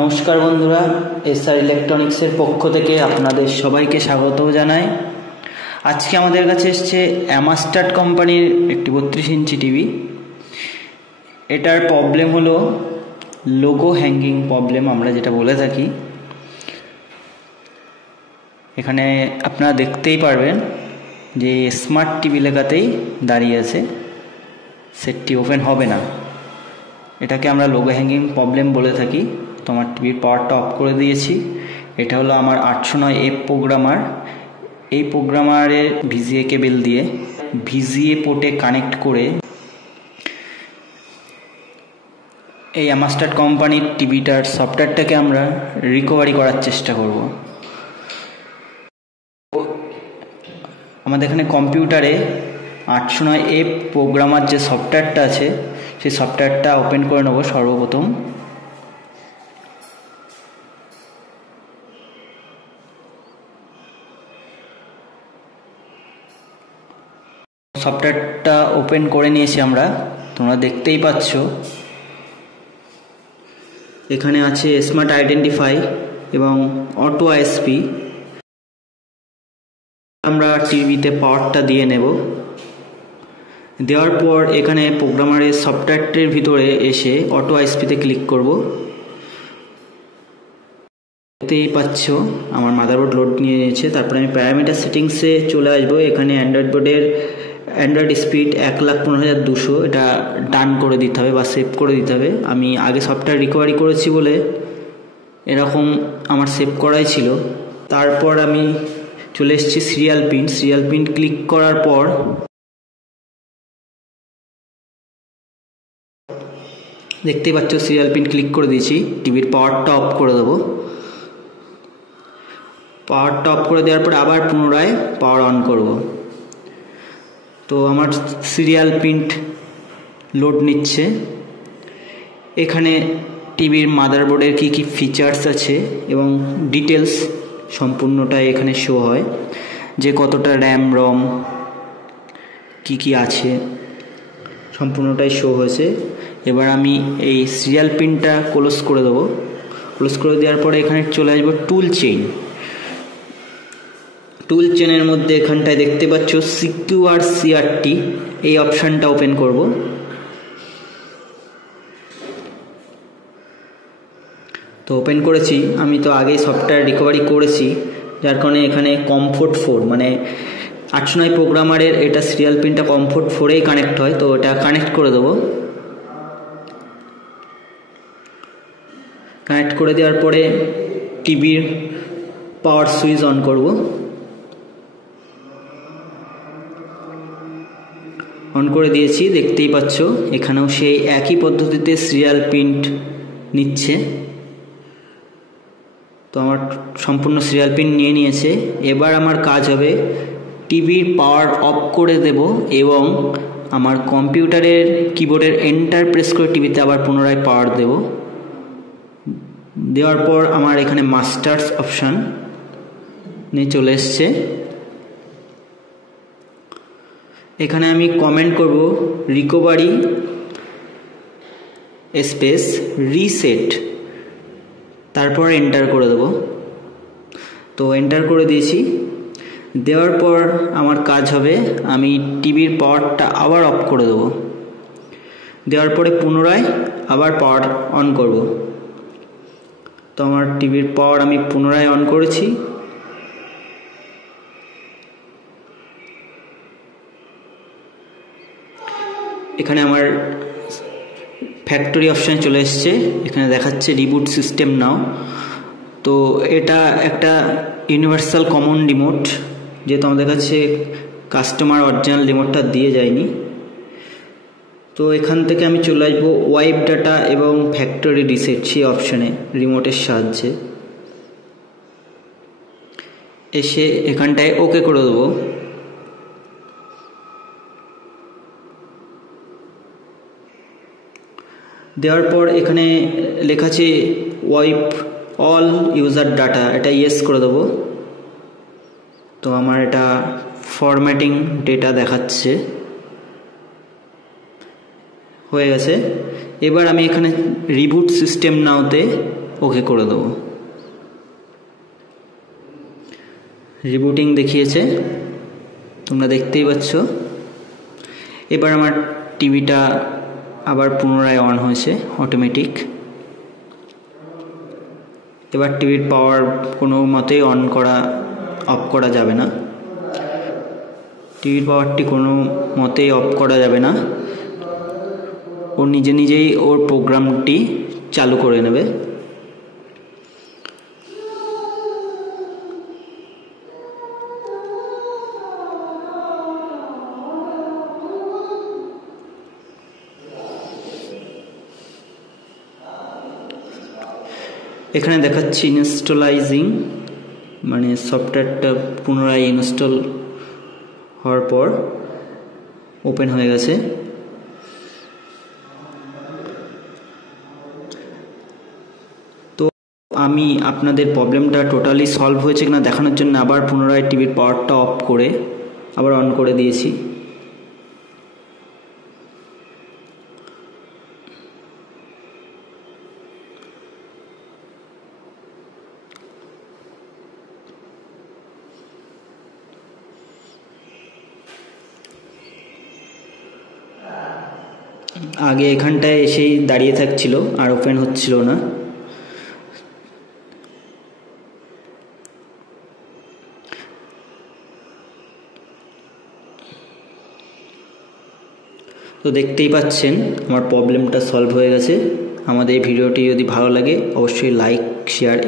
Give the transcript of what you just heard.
নমস্কার বন্ধুরা, এসআর ইলেকট্রনিক্সের পক্ষ থেকে আপনাদের সবাইকে স্বাগত জানাই। আজকে আমাদের কাছে এসছে অ্যামাস্টার কোম্পানির একটি 32 ইঞ্চি টিভি। এটার প্রবলেম হলো লোগো হ্যাঙ্গিং প্রবলেম, আমরা যেটা বলে থাকি। এখানে আপনারা দেখতেই পারবেন যে স্মার্ট টিভি লেখাতেই দাঁড়িয়ে আছে, সেটটি ওপেন হবে না। এটাকে আমরা লোগো হ্যাঙ্গিং প্রবলেম বলে থাকি। তো আমার টিভির পাওয়ারটা অফ করে দিয়েছি। এটা হলো আমার 809F প্রোগ্রামার। এই প্রোগ্রামারে ভিজিএ কেবল দিয়ে ভিজিএ পোর্টে কানেক্ট করে এই অ্যামাস্টার কোম্পানির টিভিটার সফটওয়্যারটাকে আমরা রিকভারি করার চেষ্টা করব। আমাদের এখানে কম্পিউটারে 809F প্রোগ্রামার যে সফটওয়্যারটা আছে, সেই সফটওয়্যারটা ওপেন করে নেব সর্বপ্রথম। সফটওয়্যারটা ওপেন করে নিয়েছি আমরা, তোমরা দেখতেই পাচ্ছ। এখানে আছে স্মার্ট আইডেন্টিফাই এবং অটো আইএসপি। আমরা টিভিতে পাওয়ারটা দিয়ে নেব। দেওয়ার পর এখানে প্রোগ্রামারের সফটওয়্যারটির ভিতরে এসে অটো আইএসপিতে ক্লিক করব। দেখতেই পাচ্ছ আমার মাদারবোর্ড লোড নিয়ে নিয়েছে। তারপরে আমি প্যারামিটার সেটিংসে চলে আসবো। এখানে অ্যান্ড্রয়েড বোর্ডের অ্যান্ড্রয়েড স্পিড 1,15,200 এটা ডান করে দিতে হবে বা সেভ করে দিতে হবে। আমি আগে সফটওয়্যার রিকভারি করেছি বলে এরকম আমার সেভ করাই ছিল। তারপর আমি চলে এসেছি সিরিয়াল পিন ক্লিক করার পর দেখতেই পাচ্ছ সিরিয়াল পিন ক্লিক করে দিয়েছি। টিভির পাওয়ারটা অফ করে দেবো। পাওয়ারটা অফ করে দেওয়ার পর আবার পুনরায় পাওয়ার অন করব। তো আমার সিরিয়াল প্রিন্ট লোড নিচ্ছে। এখানে টিভির মাদারবোর্ডের কী কী ফিচার্স আছে এবং ডিটেলস সম্পূর্ণটাই এখানে শো হয়, যে কতটা র্যাম রম কী আছে সম্পূর্ণটাই শো হয়েছে। এবার আমি এই সিরিয়াল পিনটা ক্লোজ করে দেবো। ক্লোজ করে দেওয়ার পরে এখানে চলে আসবো টুল চেনের মধ্যে এখানটায় দেখতে পাচ্ছ সিকিউর সিআরটি, এই অপশানটা ওপেন করব। তো ওপেন করেছি। আমি তো আগেই সফটওয়্যার রিকভারি করেছি, যার কারণে এখানে কমফোর্ট 4 মানে 809 প্রোগ্রামারের এটা সিরিয়াল পিনটা কমফোর্ট 4এই কানেক্ট হয়। তো এটা কানেক্ট করে দেবো। কানেক্ট করে দেওয়ার পরে টিভির পাওয়ার সুইচ অন করব। অন করে দিয়েছি, দেখতেই পাচ্ছ এখানেও সেই একই পদ্ধতিতে সিরিয়াল প্রিন্ট নিচ্ছে। তো আমার সম্পূর্ণ সিরিয়াল প্রিন্ট নিয়ে নিয়েছে। এবার আমার কাজ হবে টিভির পাওয়ার অফ করে দেব এবং আমার কম্পিউটারের কিবোর্ডের এন্টার প্রেস করে টিভিতে আবার পুনরায় পাওয়ার দেব। দেওয়ার পর আমার এখানে মাস্টার্স অপশান নিয়ে চলে এসছে। এখানে আমি কমেন্ট করব রিকভারি স্পেস রিসেট, তারপর এন্টার করে দেব। তো এন্টার করে দিয়েছি। দেওয়ার পর আমার কাজ হবে আমি টিভির পাওয়ারটা আবার অফ করে দেব। দেওয়ার পরে পুনরায় আবার পাওয়ার অন করব। তো আমার টিভির পাওয়ার আমি পুনরায় অন করেছি। এখানে আমার ফ্যাক্টরি অপশানে চলে এসছে। এখানে দেখাচ্ছে রিবুট সিস্টেম নাও। তো এটা একটা ইউনিভার্সাল কমন রিমোট, যেহেতু আমাদের কাছে কাস্টমার অরিজিনাল রিমোটটা দিয়ে যায়নি। তো এখান থেকে আমি চলে আসবো ওয়াইপ ডাটা এবং ফ্যাক্টরি রিসেট সেই অপশানে রিমোটের সাহায্যে। এসে এখানটায় ওকে করে দেবো। দেওয়ার পর এখানে লেখা আছে ওয়াইপ অল ইউজার ডাটা, এটা ইয়েস করে দেবো। তো আমার এটা ফরম্যাটিং ডেটা দেখাচ্ছে, হয়ে গেছে। এবার আমি এখানে রিবুট সিস্টেম নাওতে ওকে করে দেবো। রিবুটিং দেখিয়েছে, তোমরা দেখতেই পাচ্ছ। এবার আমার টিভিটা আবার পুনরায় অন হয়েছে অটোমেটিক। এবার টিভির পাওয়ার কোনো মতেই অফ করা যাবে না, টিভির পাওয়ারটি কোনো মতেই অফ করা যাবে না। ও নিজে নিজেই ওর প্রোগ্রামটি চালু করে নেবে। এখানে দেখাচ্ছি ইনস্টলাইজিং, মানে সফটওয়্যারটা পুনরায় ইনস্টল হওয়ার পর ওপেন হয়ে গেছে। তো আমি আপনাদের প্রবলেমটা টোটালি সলভ হয়েছে কিনা দেখানোর জন্য আবার পুনরায় টিভির পাওয়ারটা অফ করে আবার অন করে দিয়েছি। আগে এখানটায় এসেই দাঁড়িয়ে থাকছিল আর ওপেন হচ্ছিল না। তো দেখতেই পাচ্ছেন আমার প্রবলেমটা সলভ হয়ে গেছে। আমাদের এই ভিডিওটি যদি ভালো লাগে অবশ্যই লাইক, শেয়ার